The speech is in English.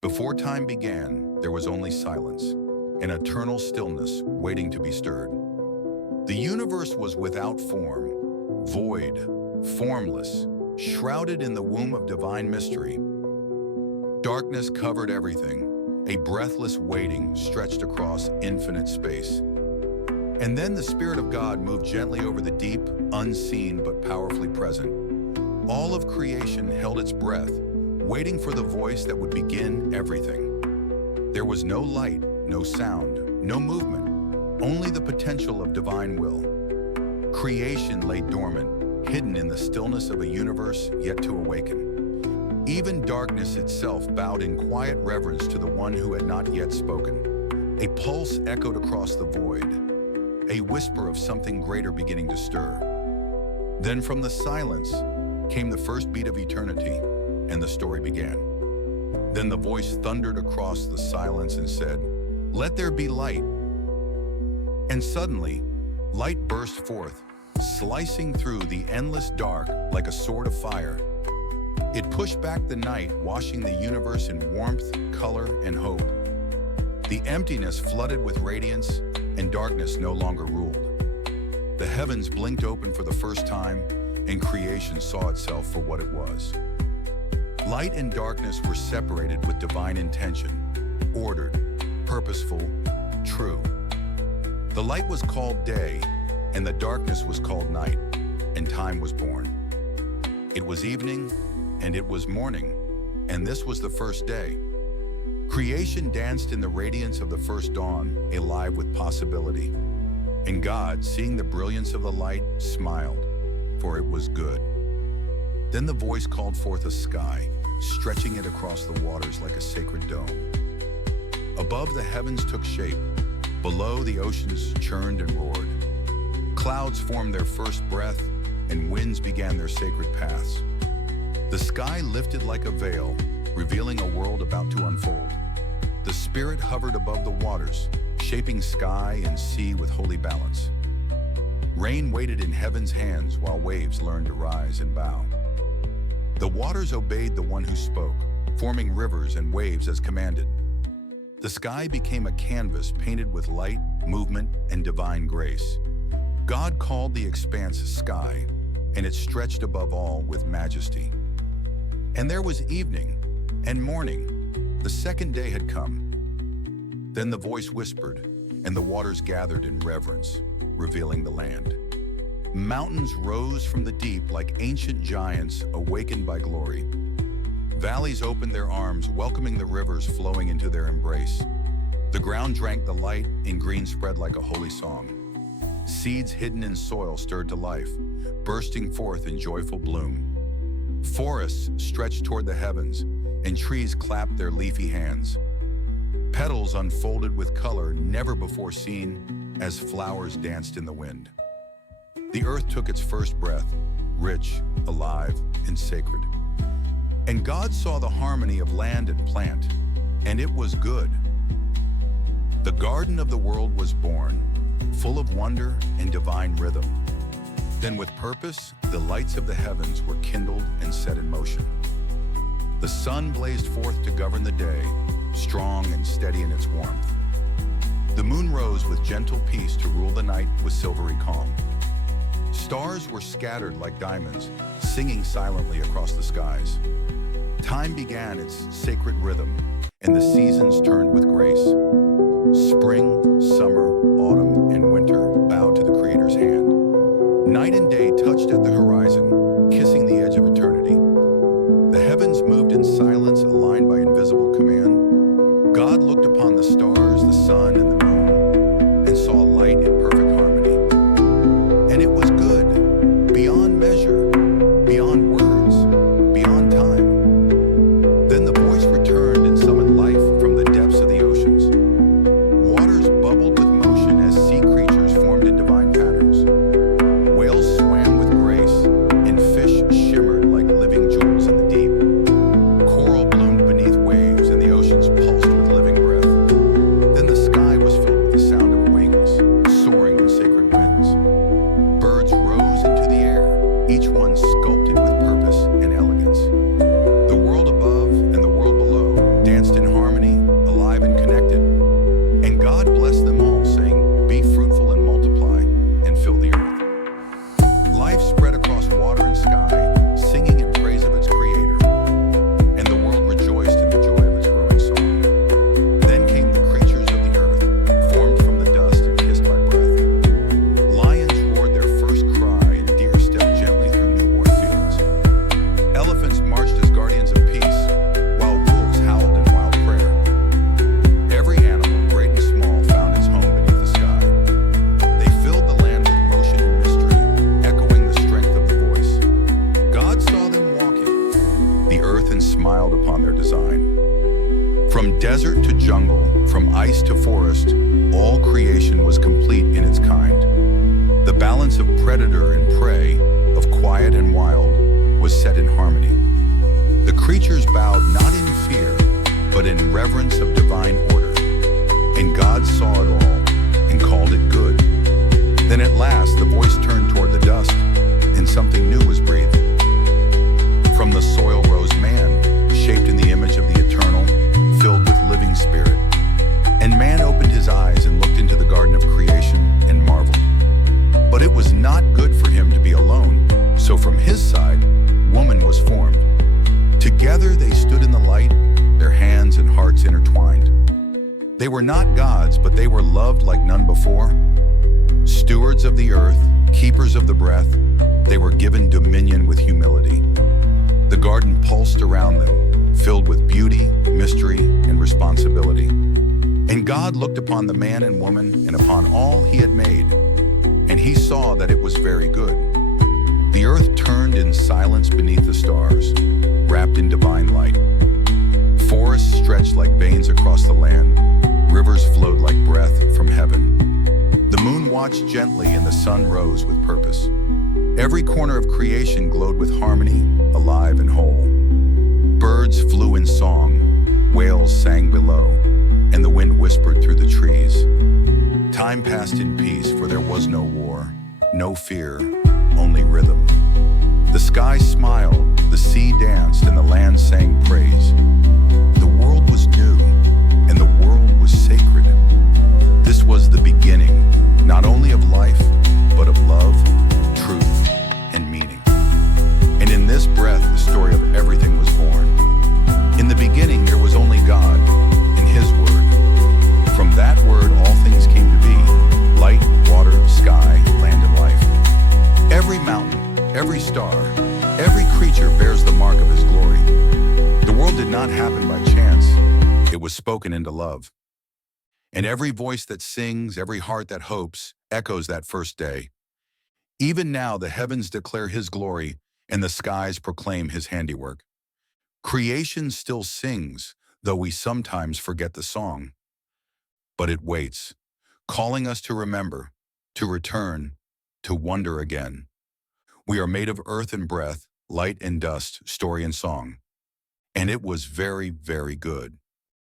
Before time began, there was only silence, an eternal stillness waiting to be stirred. The universe was without form, void, formless, shrouded in the womb of divine mystery. Darkness covered everything, a breathless waiting stretched across infinite space. And then the Spirit of God moved gently over the deep, unseen but powerfully present. All of creation held its breath, waiting for the voice that would begin everything. There was no light, no sound, no movement, only the potential of divine will. Creation lay dormant, hidden in the stillness of a universe yet to awaken. Even darkness itself bowed in quiet reverence to the one who had not yet spoken. A pulse echoed across the void, a whisper of something greater beginning to stir. Then from the silence came the first beat of eternity, and the story began. Then the voice thundered across the silence and said, "Let there be light." And suddenly, light burst forth, slicing through the endless dark like a sword of fire. It pushed back the night, washing the universe in warmth, color, and hope. The emptiness flooded with radiance, and darkness no longer ruled. The heavens blinked open for the first time, and creation saw itself for what it was. Light and darkness were separated with divine intention, ordered, purposeful, true. The light was called day, and the darkness was called night, and time was born. It was evening, and it was morning, and this was the first day. Creation danced in the radiance of the first dawn, alive with possibility. And God, seeing the brilliance of the light, smiled, for it was good. Then the voice called forth a sky, stretching it across the waters like a sacred dome. Above, the heavens took shape. Below, the oceans churned and roared. Clouds formed their first breath, and winds began their sacred paths. The sky lifted like a veil, revealing a world about to unfold. The Spirit hovered above the waters, shaping sky and sea with holy balance. Rain waited in heaven's hands while waves learned to rise and bow. The waters obeyed the one who spoke, forming rivers and waves as commanded. The sky became a canvas painted with light, movement, and divine grace. God called the expanse sky, and it stretched above all with majesty. And there was evening and morning. The second day had come. Then the voice whispered, and the waters gathered in reverence, revealing the land. Mountains rose from the deep like ancient giants awakened by glory. Valleys opened their arms, welcoming the rivers flowing into their embrace. The ground drank the light, and green spread like a holy song. Seeds hidden in soil stirred to life, bursting forth in joyful bloom. Forests stretched toward the heavens, and trees clapped their leafy hands. Petals unfolded with color never before seen as flowers danced in the wind. The earth took its first breath, rich, alive, and sacred. And God saw the harmony of land and plant, and it was good. The garden of the world was born, full of wonder and divine rhythm. Then with purpose, the lights of the heavens were kindled and set in motion. The sun blazed forth to govern the day, strong and steady in its warmth. The moon rose with gentle peace to rule the night with silvery calm. Stars were scattered like diamonds, singing silently across the skies. Time began its sacred rhythm, and the seasons turned with grace. Spring, summer, autumn, and winter bowed to the Creator's hand. Night and day touched at the horizon, kissing the edge of eternity. The heavens moved in silence, aligned by invisible command. God looked upon the stars, the sun, and the moon, and saw light in perfect harmony. And it was good, beyond measure, beyond words, beyond time. Then the voice returned and summoned life from the depths of the oceans. Waters bubbled with motion as sea creatures formed in divine patterns. Whales swam with grace, and fish shimmered like living jewels in the deep. Coral bloomed beneath waves, and the oceans pulsed with living breath. From desert to jungle, from ice to forest, all creation was complete in its kind. The balance of predator and prey, of quiet and wild, was set in harmony. The creatures bowed not in fear, but in reverence of divine order. And God saw it all and called it good. Then at last the voice turned toward the dust, and something new was breathed. From the soil rose man, shaped in the image of the eternal, filled with living spirit. And man opened his eyes and looked into the garden of creation and marveled. But it was not good for him to be alone, so from his side, woman was formed. Together they stood in the light, their hands and hearts intertwined. They were not gods, but they were loved like none before. Stewards of the earth, keepers of the breath, they were given dominion with humility. The garden pulsed around them, filled with beauty, mystery, and responsibility. And God looked upon the man and woman and upon all he had made, and he saw that it was very good. The earth turned in silence beneath the stars, wrapped in divine light. Forests stretched like veins across the land, rivers flowed like breath from heaven. The moon watched gently and the sun rose with purpose. Every corner of creation glowed with harmony, alive and whole. Birds flew in song, whales sang below, and the wind whispered through the trees. Time passed in peace, for there was no war, no fear, only rhythm. The sky smiled, the sea danced, and the land sang praise. The world was new, and the world was sacred. This was the beginning, not only of life, but of love, truth, and meaning. And in this breath, the story of everything was born. In the beginning, there was only God and His Word. From that word, all things came to be: light, water, sky, land, and life. Every mountain, every star, every creature bears the mark of His glory. The world did not happen by chance. It was spoken into love. And every voice that sings, every heart that hopes, echoes that first day. Even now the heavens declare His glory, and the skies proclaim His handiwork. Creation still sings, though we sometimes forget the song. But it waits, calling us to remember, to return, to wonder again. We are made of earth and breath, light and dust, story and song. And it was very, very good.